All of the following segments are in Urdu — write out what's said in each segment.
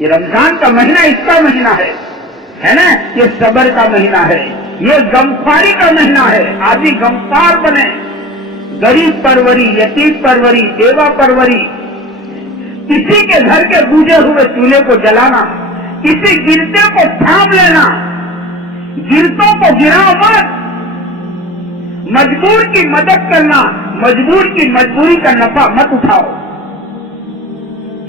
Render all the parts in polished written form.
یہ رمضان کا مہینہ اس کا مہینہ ہے نا، یہ صبر کا مہینہ ہے، یہ غمخواری کا مہینہ ہے. آدمی غمخوار بنے، غریب پروری، یتیم پروری، بیوہ پروری، کسی کے گھر کے بوجھے ہوئے چولہے کو جلانا، کسی گرتے کو تھام لینا، گرتوں کو گرا مت، مجبور کی مدد کرنا، مجبور کی مجبوری کا نفع مت اٹھاؤ.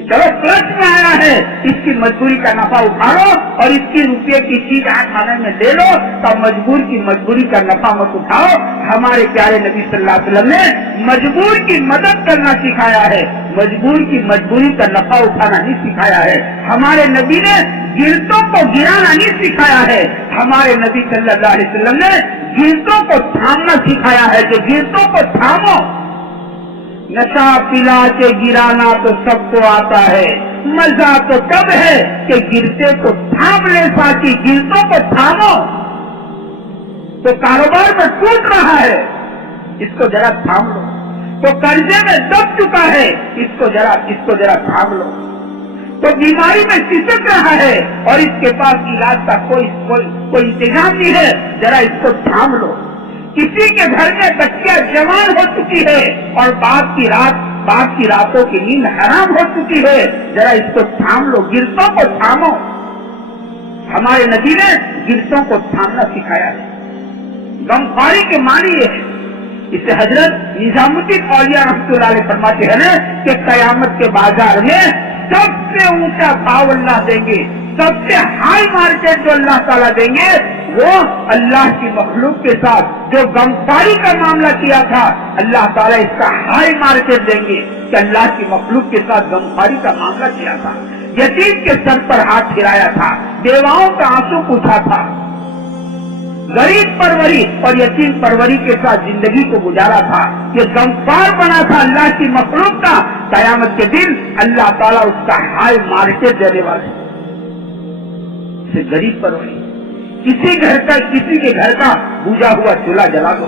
چلو قرض میں آیا ہے، اس کی مجبوری کا نفع اٹھا لو اور اس کی روپے کی چیز کھانے میں دے لو، تو مجبور کی مجبوری کا نفع مت اٹھاؤ. ہمارے پیارے نبی صلی اللہ علیہ وسلم نے مجبور کی مدد کرنا سکھایا ہے، مجبور کی مجبوری کا نفع اٹھانا نہیں سکھایا ہے. ہمارے نبی نے گرتوں کو گرانا نہیں سکھایا ہے، ہمارے نبی صلی اللہ علیہ وسلم نے گرتوں کو تھامنا سکھایا ہے کہ گرتوں کو تھامو. نشہ پلا کے گرانا تو سب کو آتا ہے، مزہ تو تب ہے کہ گرتے کو تھام لے. ساتھی گرتوں کو تھامو. تو کاروبار میں ٹوٹ رہا ہے، اس کو ذرا تھام لو. تو قرضے میں دب چکا ہے، اس کو ذرا تھام لو. تو بیماری میں سسک رہا ہے اور اس کے پاس علاج کا کوئی انتظام نہیں ہے، ذرا اس کو تھام لو. کسی کے گھر میں بچیاں جوان ہو چکی ہے اور بعد کی راتوں کی نیند حرام ہو چکی ہے، ذرا اس کو تھام لو. گرتوں کو تھامو. ہمارے نبی نے گرتوں کو تھامنا سکھایا ہے. غمخواری کے معنی یہ ہے. اسے حضرت نظام الدین اولیاء رحمۃ اللہ علیہ فرماتے ہیں کہ قیامت کے بازار میں سب سے اونچا بھاؤ اللہ دیں گے، سب سے ہائی مارکیٹ جو اللہ تعالیٰ دیں گے وہ اللہ کی مخلوق کے ساتھ جو غمخواری کا معاملہ کیا تھا، اللہ تعالیٰ اس کا ہائی مارکیٹ دیں گے کہ اللہ کی مخلوق کے ساتھ غمخواری کا معاملہ کیا تھا، یتیم کے سر پر ہاتھ پھرایا تھا، بیواؤں کا آنسو پوچھا تھا، غریب پروری اور یتیم پروری کے ساتھ زندگی کو گزارا تھا. یہ غمخوار بنا تھا اللہ کی مخلوق کا. قیامت کے دن اللہ تعالیٰ اس کا ہائی مارکیٹ دینے والے. غریب پروری، کسی کے گھر کا بوجھا ہوا چولہا جلا دو.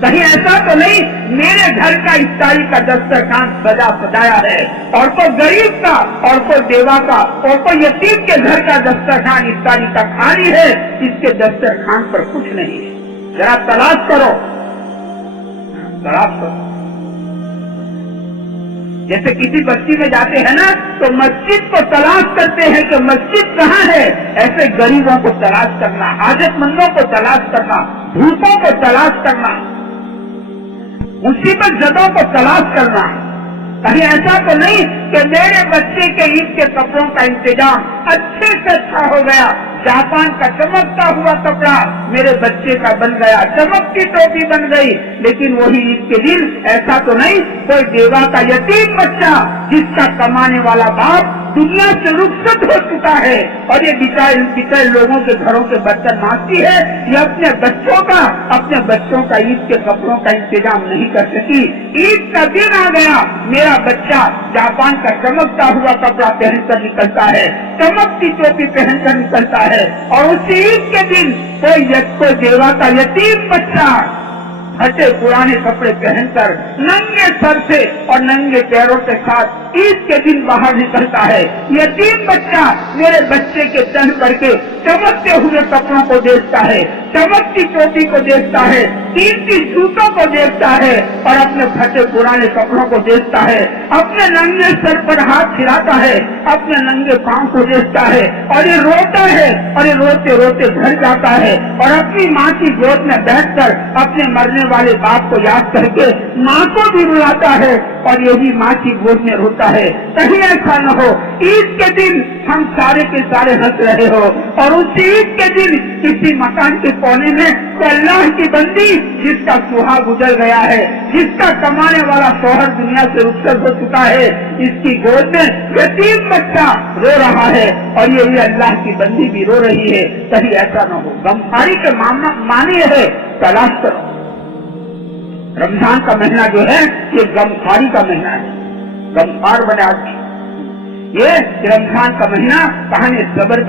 کہیں ایسا تو نہیں میرے گھر کا افطاری کا دسترخوان سجایا ہے اور کوئی غریب کا اور کوئی بیوہ کا اور کوئی یتیم کے گھر کا دسترخوان افطاری کا خالی ہے، اس کے دسترخوان پر کچھ نہیں ہے. ذرا تلاش کرو. جیسے کسی بستی میں جاتے ہیں نا تو مسجد کو تلاش کرتے ہیں کہ مسجد کہاں ہے، ایسے غریبوں کو تلاش کرنا، حاجت مندوں کو تلاش کرنا، بھوکوں کو تلاش کرنا، مصیبت زدوں کو تلاش کرنا. کہیں ایسا تو نہیں کہ میرے بچے کے عید کے کپڑوں کا انتظام اچھے سے اچھا ہو گیا، جاپان کا چمکتا ہوا کپڑا میرے بچے کا بن گیا، چمکتی ٹوپی بن گئی، لیکن وہی عید کے دن ایسا تو نہیں کوئی بیوہ کا یتیم بچہ جس کا کمانے والا باپ دنیا سے رخصت ہو چکا ہے اور یہ بچائے لوگوں کے گھروں کے برتن مانگتی ہے، یہ اپنے بچوں کا عید کے کپڑوں کا انتظام نہیں کر سکی. عید کا دن آ گیا، میرا بچہ جاپان کا چمکتا ہوا کپڑا پہن کر نکلتا ہے، چمکتی ٹوپی پہن کر نکلتا ہے، اور اسی عید کے دن کوئی بیوہ کا یتیم بچہ پھٹے پرانے کپڑے پہن کر ننگے سر سے اور ننگے پیروں کے ساتھ عید کے دن باہر نکلتا ہے. یتیم بچہ میرے بچے کے تن پر کے چمکتے ہوئے کپڑوں کو دیکھتا ہے، چمکتی ٹوپی کو دیکھتا ہے، قیمتی جوتوں کو دیکھتا ہے اور اپنے پھٹے پرانے کپڑوں کو دیکھتا ہے، اپنے ننگے سر پر ہاتھ پھراتا ہے، اپنے ننگے پاؤں کو دیکھتا ہے اور یہ روتا ہے اور یہ روتے روتے گھر جاتا ہے اور اپنی ماں کی گود میں بیٹھ کر اپنے مرنے والے باپ کو یاد کر کے ماں کو بھی رلاتا ہے اور یہ بھی ماں کی گود میں روتا ہے. کہیں ایسا نہ ہو عید کے دن ہم سارے کے سارے ہنس رہے ہو اور اس عید کے دن کسی مکان کے کونے میں تو اللہ کی بندی جس کا سہاگ گزر گیا ہے، جس کا کمانے والا شوہر دنیا سے رخصت ہو چکا ہے، اس کی گود میں یتیم بچہ رو رہا ہے اور یہ اللہ کی بندی بھی رو رہی ہے. کہیں ایسا نہ ہو. غمخواری کے معنی ہے تلاش کرو. رمضان کا مہینہ جو ہے یہ غمخواری کا مہینہ ہے. غمخوار بنے آدمی. یہ رمضان کا مہینہ کہانی صبر کا